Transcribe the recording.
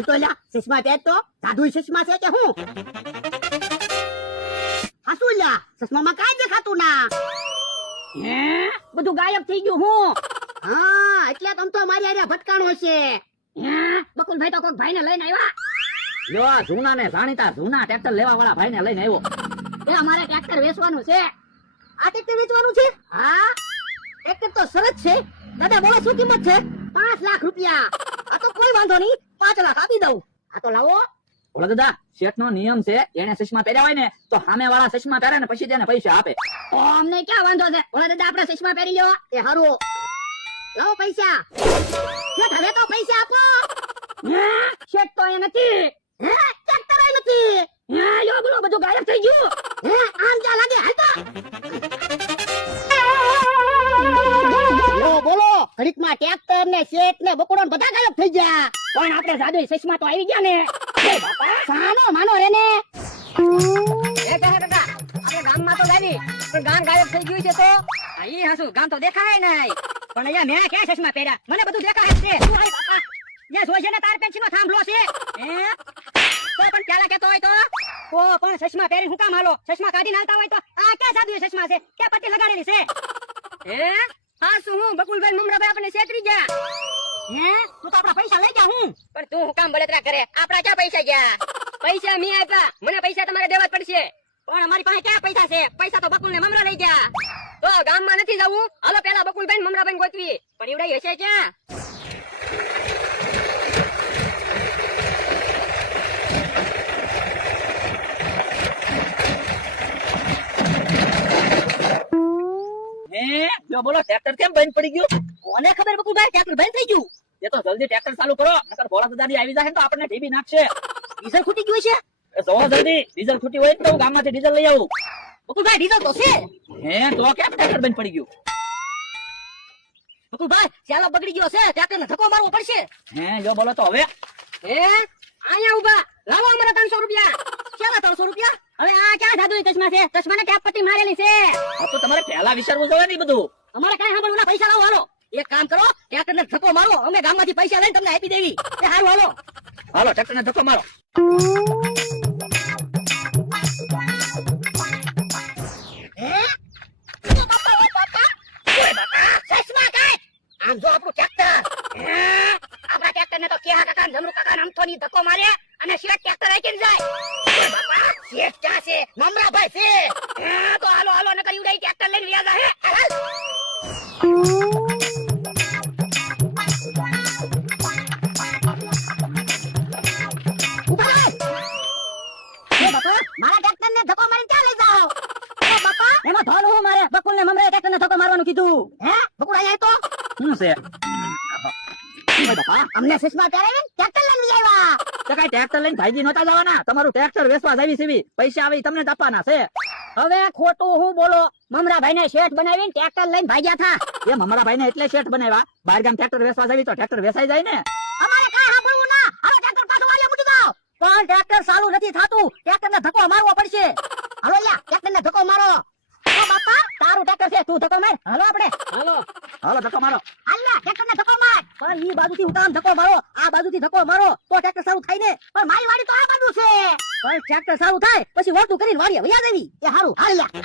હાલ તો લ્યા ચશ્મા પહેર તો સાધુ ચશ્મા છે કે હું હાસુ લ્યા ચશ્મામાં કાઈ દેખાતું ના હે બધું ગાયબ થઈ ગયું હું હા એટલે તમ તો મારી આરે ભટકાણો છે હે બકુલભાઈ તો કોક ભાઈને લઈને આવ્યા જો આ જૂના ને જાણીતા જૂના ટ્રેક્ટર લેવા વાળા ભાઈ ને લઈને આવ્યો. એ અમારે ટ્રેક્ટર વેચવાનું છે આ ટ્રેક્ટર વેચવાનું છે હા ટ્રેક્ટર તો સરસ છે દાદા બોલો શું કિંમત છે 5 લાખ રૂપિયા આ તો કોઈ વાંધો નહીં 5 લાખ આપી દઉં આ તો લાવો બોલો દાદા શેઠ નો નિયમ છે એને ચશ્મા પહેર્યા હોય ને તો સામે વાળા ચશ્મા પહેરે ને પછી તેને પૈસા આપે. તો અમને ક્યાં વાંધો છે બોલો દાદા આપણે ચશ્મા પહેરી લ્યો એ હારું લાવો પૈસા શેઠ હવે તો પૈસા આપો હે શેઠ તો અહીંયા નથી હે ટ્રેક્ટર આય નથી હે યો બોલો બધું ગાયબ થઈ ગયું હે આમ જા લાગે હાલ તો બોલો ઘડીકમાં ટ્રેક્ટર ને શેઠ ને બકુડો ને બધા ગાયબ થઈ ગયા પણ આપણે સાધુ ચશ્મા તો આવી ગયા ને એ બાપા સાનો માનો રે ને એ કહે કાકા આપણે ગામમાં તો જાવી પણ ગામ ગાયબ થઈ ગયું છે તો ઈ હાસુ ગામ તો દેખાય નહીં પણ અહીંયા મેં ક્યાં ચશ્મા પહેર્યા મને બધું દેખાય છે શું હોય બાપા જે જોઈ છે ને તાર પેન્સિલ નો થાંભલો છે હે તો પણ ક્યાં કેતો હોય તો પણ ચશ્મા પહેરી હું કામ હાલો ચશ્મા કાઢી નાલતા હોય તો આ ક્યાં સાધુ ચશ્મા છે ક્યાં પટ્ટી લગાડેલી છે હે હા શું હું બકુલભાઈ મમરાભાઈ આપણે છેતરી ગયા હે તું તો આપણા પૈસા લઈ જા હું પણ તું હું કામ બળતરા કરે આપણા ક્યાં પૈસા ગયા પૈસા મી આપ્યા મને પૈસા તમારે દેવા જ પડશે પણ અમારી પાસે ક્યાં પૈસા છે પૈસા તો બકુલ ને મમરા લઈ ગયા તો ગામમાં નથી જવું હાલો પેલા બકુલભાઈ મમરાભાઈ ગોતવી પણ એવડાઈ હશે ક્યાં હે જો બોલો ટ્રેક્ટર કેમ બંધ પડી ગયું? કોને ખબર બકુલભાઈ ટ્રેક્ટર બંધ થઈ ગયું એ તો જલ્દી ટ્રેક્ટર ચાલુ કરો નકર ભોળા દાદાની આવી જાય તો આપણને ઢીબી નાખશે. ડીઝલ ખૂટી ગયું છે એ જો જલ્દી ડીઝલ ખૂટી હોય તો હું ગામમાંથી ડીઝલ લઈ આવું. બકુલભાઈ ડીઝલ તો છે હે તો કેમ ટ્રેક્ટર બંધ પડી ગયું? બકુલભાઈ ચાલો બગડી ગયો છે ટ્રેક્ટરને ધક્કો મારવો પડશે હે જો બોલો તો હવે હે અહીંયા ઉભા લાવો અમારા 300 રૂપિયા ચાલા 300 રૂપિયા હવે આ ક્યાં જાદુ ચશ્મા છે ચશ્માને ક્યાં પટ્ટી મારેલી છે આ તો તમારે પહેલા વિચારવું જોઈએ ને ઈ બધું. અમારે કઈ સાંભળવું ના પૈસા લાવો હાલો એક કામ કરો ટ્રેક્ટરને ધક્કો મારો અમે ગામમાંથી પૈસા લઈને તમને આપી દેવી એ હારું હાલો હાલો ટ્રેક્ટરને ધક્કો મારો. ચશ્મા કાય આમ જો આપણું ટ્રેક્ટર આપણા ટ્રેક્ટરને તો કેહા કાકા જમરૂ કાકા નામથોની ધક્કો મારે અને શેઠ ટ્રેક્ટર આઈકીને જાય બાપા શેઠ ક્યાં છે મમરાભાઈ છે તો હાલો હાલો નકર ઉડાઈ ટ્રેક્ટર લઈને વ્યા હે મારા ટ્રેક્ટર ને ધક્કો મારીને ક્યાં લઈ જાઓ બાપા એમાં ધોલ હું મારે બકુલ ને મમરાએ ટ્રેક્ટરને ધક્કો મારવાનું કીધું હે બકુડ આયા તો શું છે? અમને ચશ્મા પહેરાવીને ટ્રેક્ટર લઈને લઈ આવ્યા તો કઈ ટ્રેક્ટર લઈને ભાઈજી નહોતા જવાના? તમારું ટ્રેક્ટર વેચવા જાવી સીવી પૈસા આવે ઈ તમને જ આપવાના છે. હવે ખોટું હું બોલો મમરાભાઈ ને શેઠ બનાવીને ટ્રેક્ટર લઈને ભાગ્યા થા એ મમરા ભાઈને એટલે શેઠ બનાવ્યા બહાર ગામ ટ્રેક્ટર વેચવા જાવી તો ટ્રેક્ટર વેચાઈ જાય ને. અમારે કાઈ સાંભળવું ના હાલો ટ્રેક્ટર પાછું વાળીએ મૂકી દો પણ ટ્રેક્ટર ચાલુ નથી થાતું ટ્રેક્ટરને ધક્કો મારવો પડશે હાલો લ્યા ટ્રેક્ટર ને ધક્કો મારો ઓ બાપા તારું ટ્રેક્ટર છે તું ધક્કો માર હાલો આપણે હાલો હાલો ધક્કો મારો. હાલ લ્યા ટ્રેક્ટર ને ધક્કો માર પણ ઈ બાજુથી હું કામ ધક્કો મારો આ બાજુથી ધક્કો મારો તો ટ્રેક્ટર ચાલુ થાય ને પણ મારી વાડી તો આ બાજુ છે પણ ટ્રેક્ટર ચાલુ થાય પછી વળતું કરીને વાડીએ વયા દેવી એ હારું હાલ લ્યા